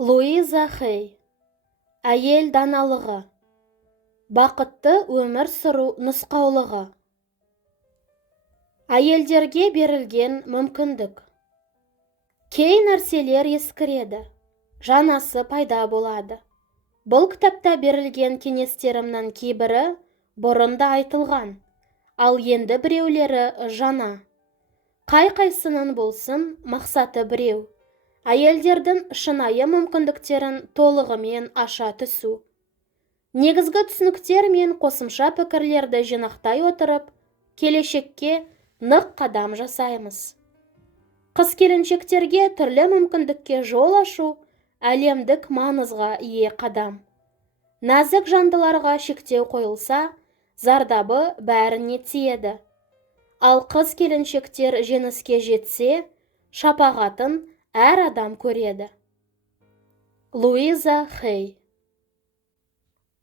Луиза Хей. Әйел даналығы. Бақытты өмір сүру нұсқаулығы. Әйелдерге берілген мүмкіндік. Кей нәрселер ескіреді, жанасы пайда болады. Бұл кітапта берілген кеңестерімнің кейбірі бұрында айтылған, ал енді біреулері жаңа. Қай-қайсының болсын, мақсаты біреу. Әйелдердің шынайы мүмкіндіктерін толығымен аша түсу. Негізгі түсініктер мен қосымша пікірлерді жинақтай отырып, келешекке нық қадам жасаймыз. Қыз-келіншектерге түрлі мүмкіндікке жол ашу әлемдік маңызға ие қадам. Нәзік жандыларға шектеу қойылса, зардабы бәріне тиеді. Ал қыз-келіншектер жеңіске жетсе, шапағатын әр адам көреді. Луиза Хей.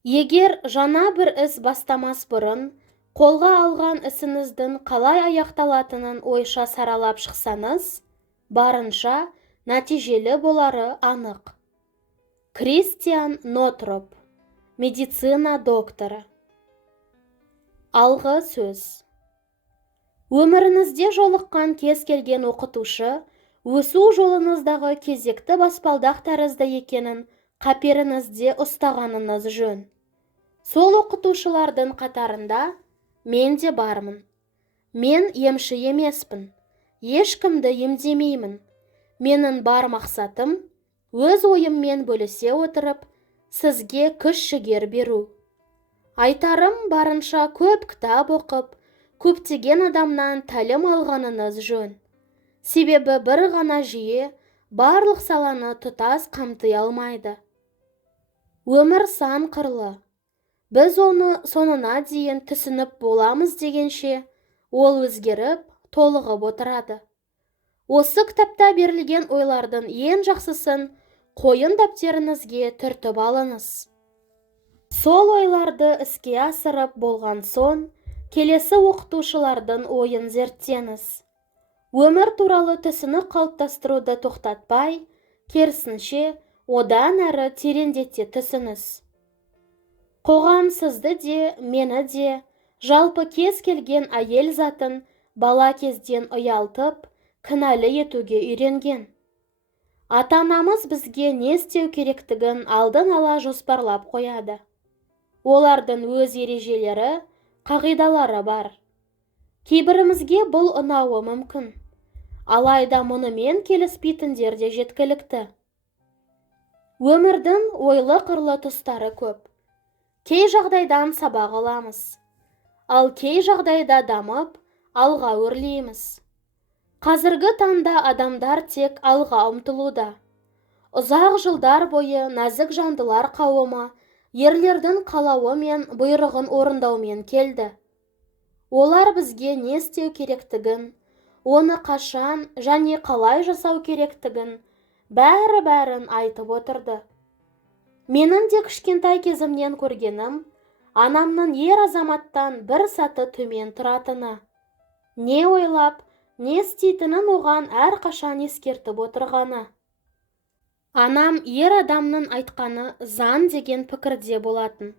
Егер жаңа бір іс бастамас бұрын, қолға алған ісіңіздің қалай аяқталатынын ойша саралап шықсаңыз, барынша нәтижелі болары анық. Кристиан Нотроп, медицина докторы. Алғы сөз. Өміріңізде жолыққан кез келген оқытушы, өсу жолыңыздағы кезекті баспалдақ тәрізді екенін қаперіңізде ұстағаныңыз жөн. Сол оқытушылардың қатарында мен де бармын. Мен емші емеспін, ешкімді емдемеймін. Менің бар мақсатым өз ойыммен бөлісе отырып, сізге күш-жігер беру. Айтарым, барынша көп кітап оқып, көптеген адамнан тәлім алғаныңыз жөн. Себебі бір ғана жүйе барлық саланы тұтас қамти алмайды. Өмір сан қырлы. Біз оны соңына дейін түсініп боламыз дегенше, ол өзгеріп, толығып отырады. Осы кітапта берілген ойлардың ең жақсысын қойын дәптеріңізге түртіп алыңыз. Сол ойларды іске асырып болған соң, келесі оқытушылардың ойын зерттеңіз. Өмір туралы түсінік қалыптастыруды тоқтатпай, керісінше, одан әрі тереңдете түсіңіз. Қоғам сізді де, мені де, жалпы кез келген әйел затын бала кезден ұялтып, кінәлі етуге үйренген. Ата-анамыз бізге не істеу керектігін алдын ала жоспарлап қояды. Олардың өз ережелері, қағидалары бар. Кейбірімізге бұл ұнауы мүмкін. Алайда мұнымен келіспейтіндер де жеткілікті. Өмірдің ойлы-қырлы тұстары көп. Кей жағдайдан сабақ аламыз. Ал кей жағдайда дамып, алға өрлейміз. Қазіргі таңда адамдар тек алға ұмтылуда. Ұзақ жылдар бойы нәзік жандылар қауымы ерлердің қалауы мен бұйрығын орындаумен келді. Олар бізге не істеу керектігін, оны қашан және қалай жасау керектігін бәрін айтып отырды. Менің де кішкентай кезімнен көргенім, анамның ер азаматтан бір саты төмен тұратыны. Не ойлап, не істейтінін оған әрқашан ескертіп отырғаны. Анам ер адамның айтқаны заң деген пікірде болатын.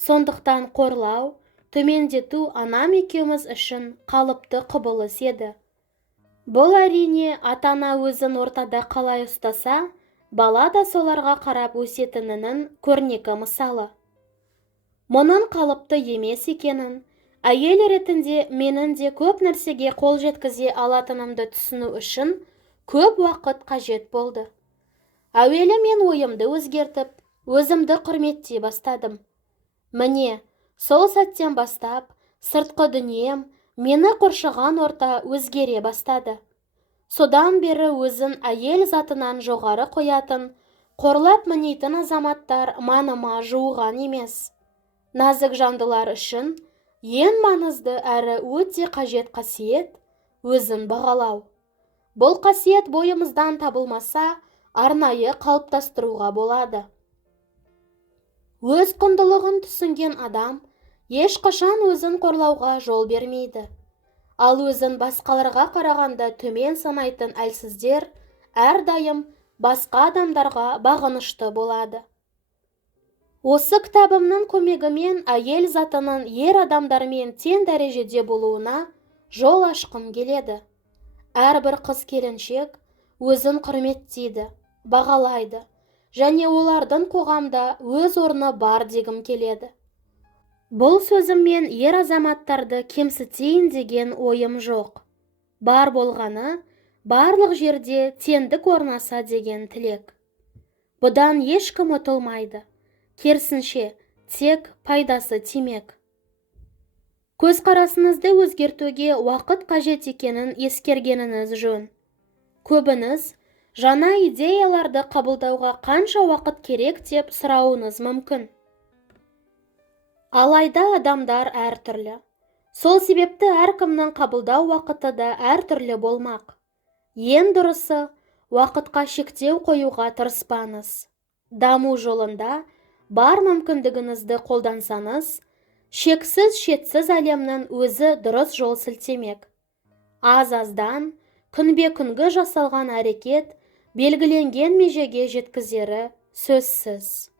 Сондықтан қорлау, төмендету анам екеуміз үшін қалыпты құбылыс еді. Бұл әрине ата-ана өзін ортада қалай ұстаса, бала да соларға қарап өсетінінің көрнекі мысалы. Мұның қалыпты емес екенін, әйел ретінде менің де көп нәрсеге қол жеткізе алатынымды түсіну үшін көп уақыт қажет болды. Әуелі мен ойымды өзгертіп, өзімді құрметтей бастадым. Міне, сол сәттен бастап, сыртқы дүнием, мені қоршаған орта өзгере бастады. Содан бері өзін әйел затынан жоғары қоятын, қорлап мінейтін азаматтар маныма жуған емес. Нәзік жандылар үшін ең маңызды әрі өте қажет қасиет өзін бағалау. Бұл қасиет бойымыздан табылмаса, арнайы қалыптастыруға болады. Өз құндылығын түсінген адам ешқашан өзін қорлауға жол бермейді. Ал өзін басқаларға қарағанда төмен санайтын әлсіздер әрдайым басқа адамдарға бағынышты болады. Осы кітабымның көмегімен әйел затының ер адамдармен тең дәрежеде болуына жол ашқым келеді. Әрбір қыз келіншек өзін құрметтейді, бағалайды, және олардың қоғамда өз орны бар дегім келеді. Бұл сөзіммен ер азаматтарды кемсітейін деген ойым жоқ. Бар болғаны, барлық жерде теңдік орнаса деген тілек. Бұдан ешкім ұтылмайды. Керісінше, тек пайдасы тимек. Көзқарасыңызды өзгертуге уақыт қажет екенін ескергеніңіз жөн. Көбіңіз жаңа идеяларды қабылдауға қанша уақыт керек деп сұрауыңыз мүмкін. Алайда адамдар әртүрлі. Сол себепті әркімнің қабылдау уақыты да әртүрлі болмақ. Ең дұрысы, уақытқа шектеу қоюға тырыспаңыз. Даму жолында бар мүмкіндігіңізді қолдансаңыз, шексіз-шетсіз әлемнің өзі дұрыс жол сілтемек. Аз-аздан, күнбе-күнгі жасалған әрекет белгіленген межеге жеткізері сөзсіз.